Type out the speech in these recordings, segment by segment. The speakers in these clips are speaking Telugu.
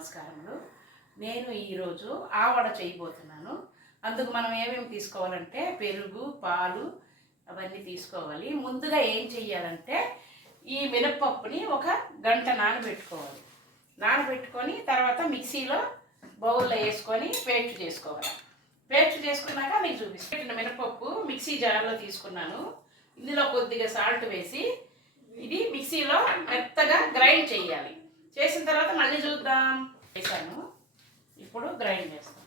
నమస్కారములు. నేను ఈరోజు ఆవడ చేయబోతున్నాను. అందుకు మనం ఏమేమి తీసుకోవాలంటే పెరుగు, పాలు అవన్నీ తీసుకోవాలి. ముందుగా ఏం చెయ్యాలంటే ఈ మినపప్పుని ఒక గంట నానబెట్టుకోవాలి. నానబెట్టుకొని తర్వాత మిక్సీలో బౌల్లో వేసుకొని పేస్ట్ చేసుకోవాలి. పేస్ట్ చేసుకున్నాక మీకు చూపిస్తాను. మినపప్పు మిక్సీ జార్లో తీసుకున్నాను. ఇందులో కొద్దిగా సాల్ట్ వేసి ఇది మిక్సీలో మెత్తగా గ్రైండ్ చేయాలి. చేసిన తర్వాత మళ్ళీ చూద్దాం. వేసాను, ఇప్పుడు గ్రైండ్ చేస్తాను.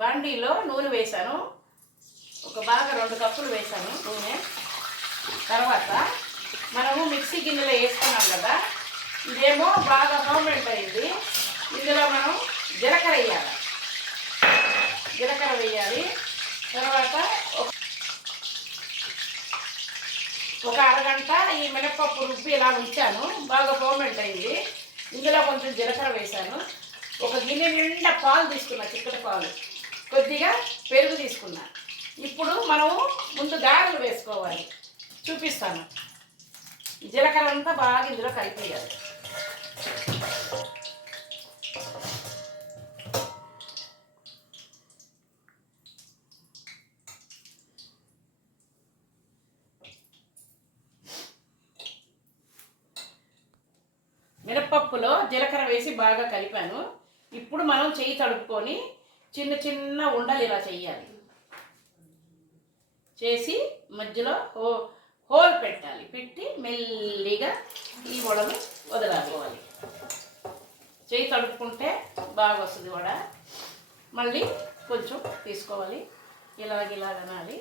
బండిలో నూనె వేసాను. ఒక బాగా 2 కప్పులు వేసాను నూనె. తర్వాత మనము మిక్సీ గిన్నెలో వేసుకున్నాం కదా, ఇదేమో బాగా ఫర్మెంట్ అయింది. ఇందులో మనం జీలకర్ర వేయాలి. జీలకర్ర వేయాలి. తర్వాత ఒక అరగంట ఈ మినపప్పు రుబ్బి ఇలా ఉంచాను. బాగా ఫర్మెంట్ అయింది. ఇందులో కొంచెం జీలకర్ర వేశాను. ఒక గిన్నె నిండా పాలు తీసుకున్నా, చిక్కటి పాలు. కొద్దిగా పెరుగు తీసుకున్నా. ఇప్పుడు మనము ముందు గారెలు వేసుకోవాలి. చూపిస్తాను. ఈ జీలకర్ర అంతా బాగా ఇందులో కలిపేయాలి. మినపప్పులో జీలకర్ర వేసి బాగా కలిపాను. ఇప్పుడు మనం చెయ్యి తడుపుకొని చిన్న చిన్న ఉండలు ఇలా చెయ్యాలి. చేసి మధ్యలో హోల్ పెట్టాలి. పెట్టి మెల్లిగా ఈ వడలు వదలాలి. చెయ్యి తడుపుకుంటే బాగా వస్తుంది వడ. మళ్ళీ కొంచెం తీసుకోవాలి, ఇలాగనాలి.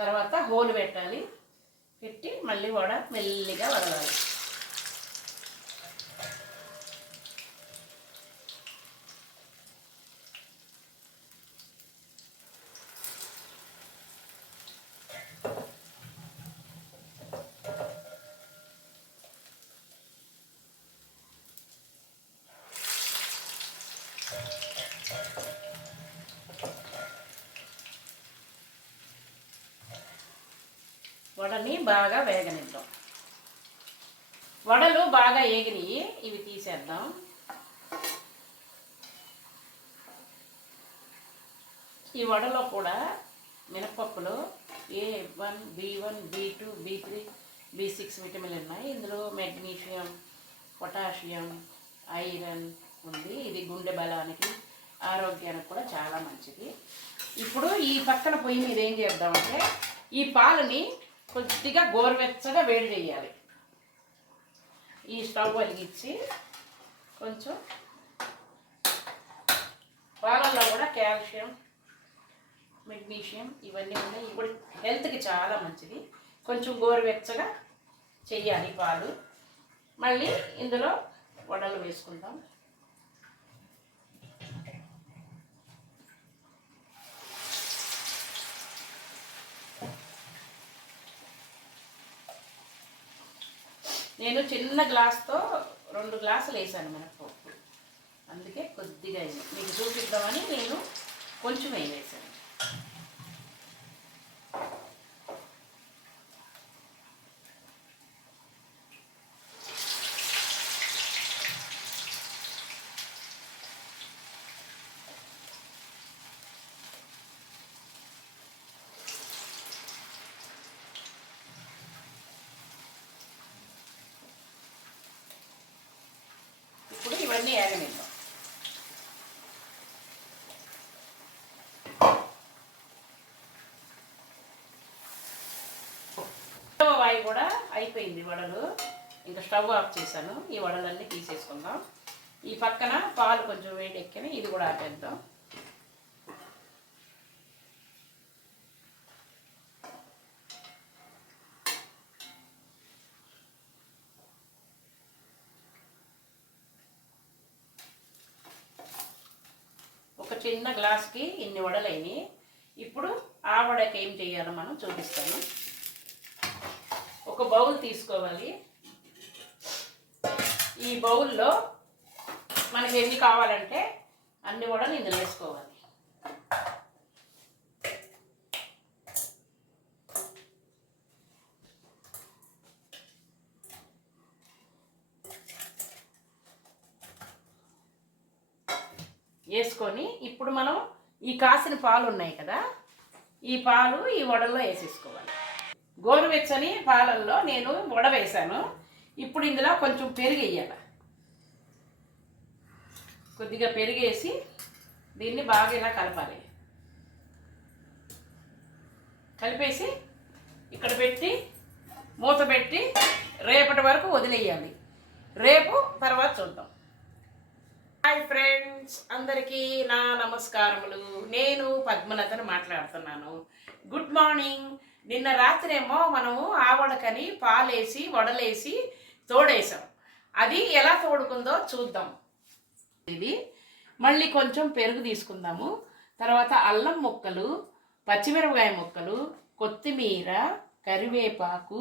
తర్వాత హోల్ పెట్టాలి. పెట్టి మళ్ళీ వడ మెల్లిగా వదలాలి. వడని బాగా వేగనిద్దాం. వడలు బాగా ఏగినాయి, ఇవి తీసేద్దాం. ఈ వడలో కూడా మినపప్పులో A1, B1, B2, B3, B6 విటమిన్లు ఉన్నాయి. ఇందులో మెగ్నీషియం, పొటాషియం, ఐరన్ ఉంది. ఇది గుండె బలానికి, ఆరోగ్యానికి కూడా చాలా మంచిది. ఇప్పుడు ఈ పక్కన పొయ్యి మీద ఏం చేద్దామంటే ఈ పాలని కొద్దిగా గోరువెచ్చగా వేడి చేయాలి. ఈ స్టవ్ వెలిగించి కొంచెం పాలల్లో కూడా కాల్షియం, మెగ్నీషియం ఇవన్నీ ఉన్నాయి. ఇప్పుడు హెల్త్కి చాలా మంచిది. కొంచెం గోరువెచ్చగా చెయ్యాలి పాలు. మళ్ళీ ఇందులో వడలు వేసుకుందాం. నేను చిన్న గ్లాస్తో 2 గ్లాసులు వేసాను మినపప్పు. అందుకే కొద్దిగా అయింది. మీకు చూపిద్దామని నేను కొంచెం వేసాను. ఇప్పుడు ఇవన్నీ ఏగనిద్దాం. వాయి కూడా అయిపోయింది వడలు. ఇంకా స్టవ్ ఆఫ్ చేశాను. ఈ వడలన్నీ తీసేసుకుందాం. ఈ పక్కన పాలు కొంచెం వేడెక్కిన, ఇది కూడా ఆపేద్దాం. ఒక చిన్న గ్లాస్కి ఇన్ని వడలైనవి. ఇప్పుడు ఆ వడకి ఏం చేయాలో మనం చూపిస్తాను. ఒక బౌల్ తీసుకోవాలి. ఈ బౌల్లో మనకి ఎన్ని కావాలంటే అన్ని వడలు ఇందులో వేసుకోవాలి. వేసుకొని ఇప్పుడు మనం ఈ కాసిన పాలు ఉన్నాయి కదా, ఈ పాలు ఈ వడల్లో వేసేసుకోవాలి. గోరువెచ్చని పాలల్లో నేను వడ వేసాను. ఇప్పుడు ఇందులో కొంచెం పెరుగు వేయాలి. కొద్దిగా పెరిగేసి దీన్ని బాగా ఇలా కలపాలి. కలిపేసి ఇక్కడ పెట్టి మూత పెట్టి రేపటి వరకు వదిలేయాలి. రేపు తర్వాత చూద్దాం. హాయ్ ఫ్రెండ్స్, అందరికీ నా నమస్కారములు. నేను పద్మలతను మాట్లాడుతున్నాను. Good morning. నిన్న రాత్రేమో మనము ఆవడకని పాలేసి వడలేసి తోడేసాం. అది ఎలా తోడుకుందో చూద్దాం. ఇది మళ్ళీ కొంచెం పెరుగు తీసుకుందాము. తర్వాత అల్లం ముక్కలు, పచ్చిమిరపకాయ ముక్కలు, కొత్తిమీర, కరివేపాకు,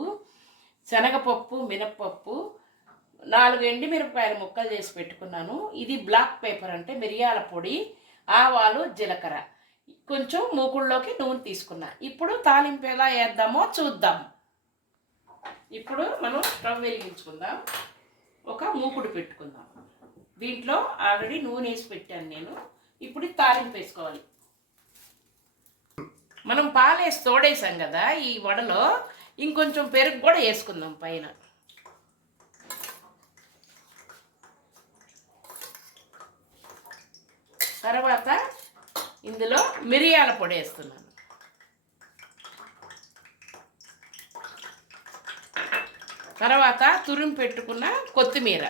శనగపప్పు, మినప్పప్పు, 4 ఎండుమిరపకాయల ముక్కలు చేసి పెట్టుకున్నాను. ఇది బ్లాక్ పేపర్ అంటే మిరియాల పొడి, ఆవాలు, జీలకర్ర, కొంచెం మూకుళ్ళలోకి నూనె తీసుకున్నా. ఇప్పుడు తాలింపు ఎలా వేద్దామో చూద్దాం. ఇప్పుడు మనం స్టవ్ వెలిగించుకుందాం. ఒక మూకుడు పెట్టుకుందాం. దీంట్లో ఆల్రెడీ నూనె వేసి పెట్టాను నేను. ఇప్పుడు తాలింపు వేసుకోవాలి. మనం పాలేసి తోడేసాం కదా ఈ వడలో, ఇంకొంచెం పెరుగు కూడా వేసుకుందాం పైన. తర్వాత ఇందులో మిరియాల పొడి వేస్తున్నాను. తర్వాత తురిమి పెట్టుకున్న కొత్తిమీర,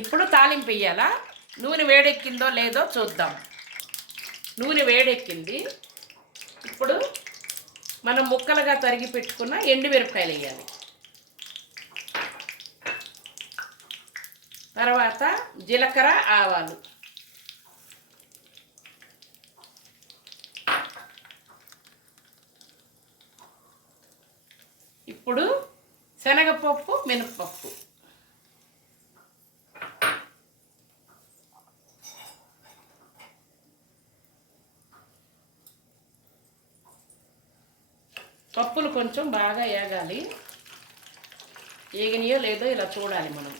ఇప్పుడు తాలింపు వేయాలా. నూనె వేడెక్కిందో లేదో చూద్దాం. నూనె వేడెక్కింది. ఇప్పుడు మనం ముక్కలుగా తరిగి పెట్టుకున్న ఎండుమిరపకాయలు వేయాలి. తర్వాత జీలకర్ర, ఆవాలు, ఇప్పుడు శనగపప్పు, మినప్పప్పు, పప్పులు కొంచెం బాగా వేగాలి. వేగినాయో లేదో ఇలా చూడాలి మనం.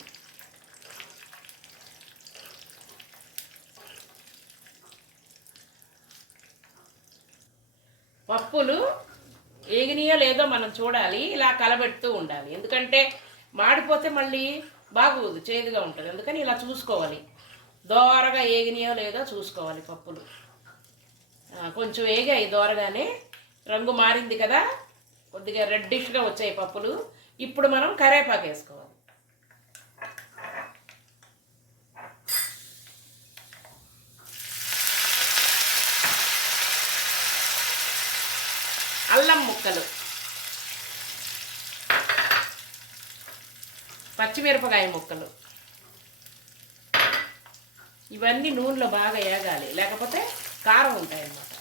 పప్పులు వేగినాయో లేదో మనం చూడాలి. ఇలా కలబెడుతూ ఉండాలి. ఎందుకంటే మాడిపోతే మళ్ళీ బాగోదు, చేదుగా ఉంటుంది. అందుకని ఇలా చూసుకోవాలి. దోరగా వేగినాయో లేదో చూసుకోవాలి. పప్పులు కొంచెం వేగాయి, దోరగానే రంగు మారింది కదా, కొద్దిగా రెడ్డిష్గా వచ్చాయి పప్పులు. ఇప్పుడు మనం కరివేపాకు వేసుకోవాలి. అల్లం ముక్కలు, పచ్చిమిరపకాయ ముక్కలు, ఇవన్నీ నూనెలో బాగా వేగాలి, లేకపోతే కారం ఉంటాయన్నమాట.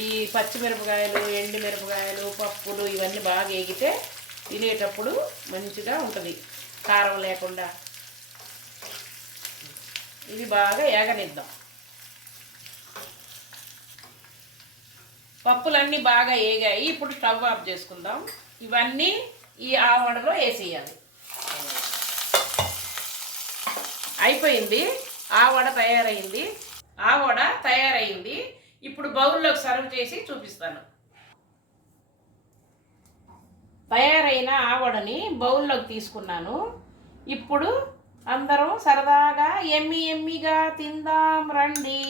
ఈ పచ్చిమిరపకాయలు, ఎండుమిరపకాయలు, పప్పులు ఇవన్నీ బాగా వేగితే తినేటప్పుడు మంచిగా ఉంటుంది, కారం లేకుండా. ఇది బాగా వేగనిద్దాం. పప్పులన్నీ బాగా వేగాయి. ఇప్పుడు స్టవ్ ఆఫ్ చేసుకుందాం. ఇవన్నీ ఈ ఆవడలో వేసేయాలి. అయిపోయింది, ఆవడ తయారైంది. ఆవడ తయారైంది. ఇప్పుడు బౌల్లోకి సర్వ్ చేసి చూపిస్తాను. తయారైన ఆవడని బౌల్లోకి తీసుకున్నాను. ఇప్పుడు అందరం సరదాగా ఎమ్మిగా తిందాం రండి.